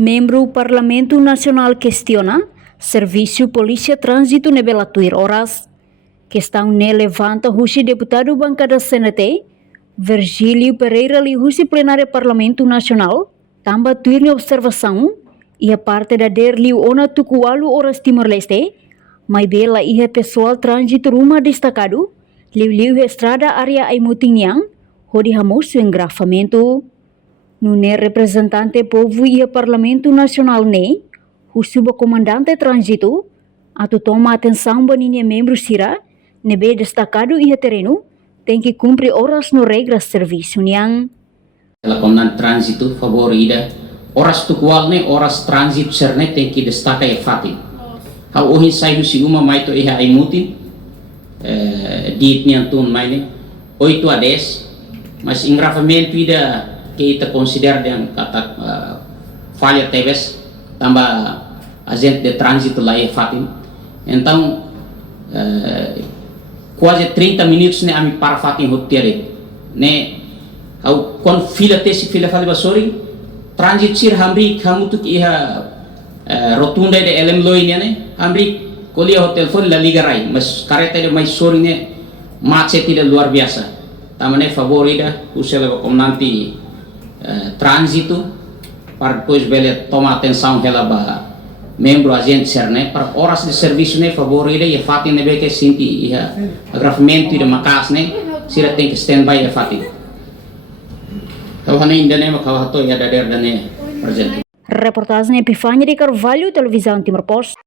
Membro Parlamento Nacional questiona Serviço Polícia Trânsito nebelatuir horas. Questão ne levanta Husi deputado bancada Senate, Virgílio Pereira li Husi plenária Parlamento Nacional, tamba tuirne observação, e a parte da derli ona tukualu horas Timor-Leste, mai bela ihe pessoal trânsito rumah destacado, liu estrada área Aimutinhang, hodi hamosu engrafamento. Nune representante povo e Parlamento Nacional ne, o subcomandante trânsito, atu toma atenção baninha membro sira, nebe destacado e terreno, tem que cumprir horas no regras serviço niang. Ela comandante trânsito favorida, horas tu qual ne horas trânsito serne tem que destacar e fati. Ha ohin sai si uma mai to iha aimutin, dit niantun mai ne 8 a 10, mas engravamento ida que kita considera yang kata falha teves tambah agente de trânsito lá é fatin. Então quase 30 minutos ne ami para fatin hotiere ne au kon fila tesi fila fali basori transit sir hamri kamutuk iha rotunda de elem loinya ne hamri kolia hotel phone la liga rai mas kareta de mais sori ne macet tidak luar biasa tamane favorida usela comandante trânsito para depois ele tomar atenção ela ba membro agente serne para horas de serviço ne favorida e fatin ne beke sinti iha agravamento de makas ne sira tem que standby e fatin kawan ainda ne makawato ya dader dane presente. Reportagem Epifânia de Carvalho, Televisão Timor Post.